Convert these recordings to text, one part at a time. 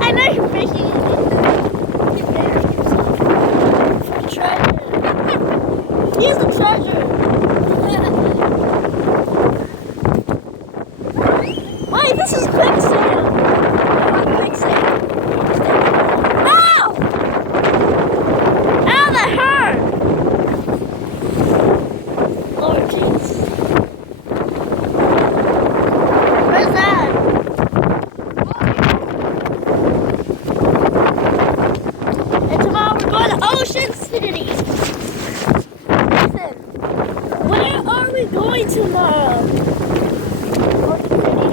I know you're fishing. Treasure. Here's the treasure. Wait, this is quicksand. Quicksand. Ow! Ow, that hurt. Lord Jesus. Where's that? And tomorrow we're going to Ocean City. Listen, where are we going tomorrow? Ocean City.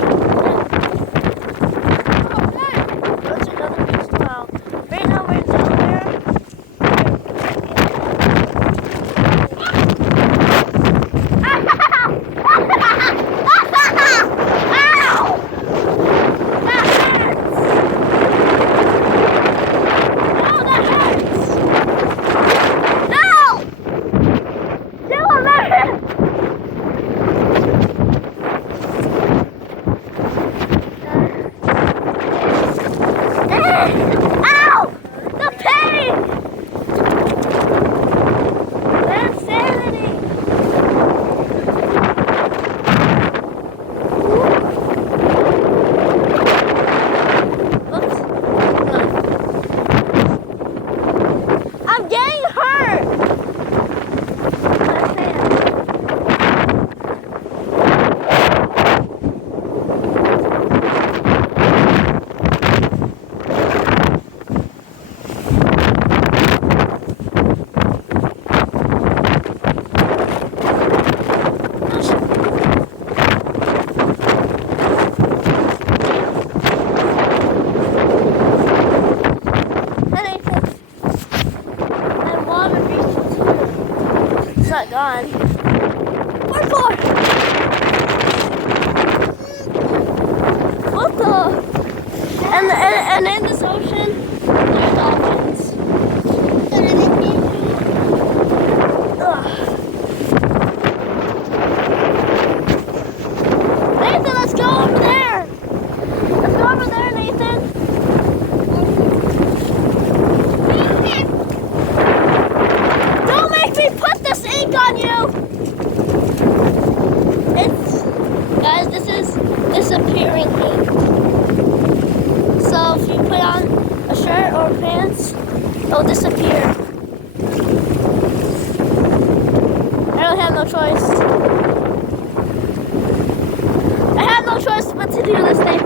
Go to another beach tomorrow. Right now we're in Delaware. It's not gone. What for? What the? And in this ocean, there's dolphins. Ugh. Nathan, let's go over there. Let's go over there, Nathan. Don't make me put this ink on you. Guys, this is disappearing ink. So if you put on a shirt or pants, it'll disappear. I don't have no choice. I have no choice but to do this thing.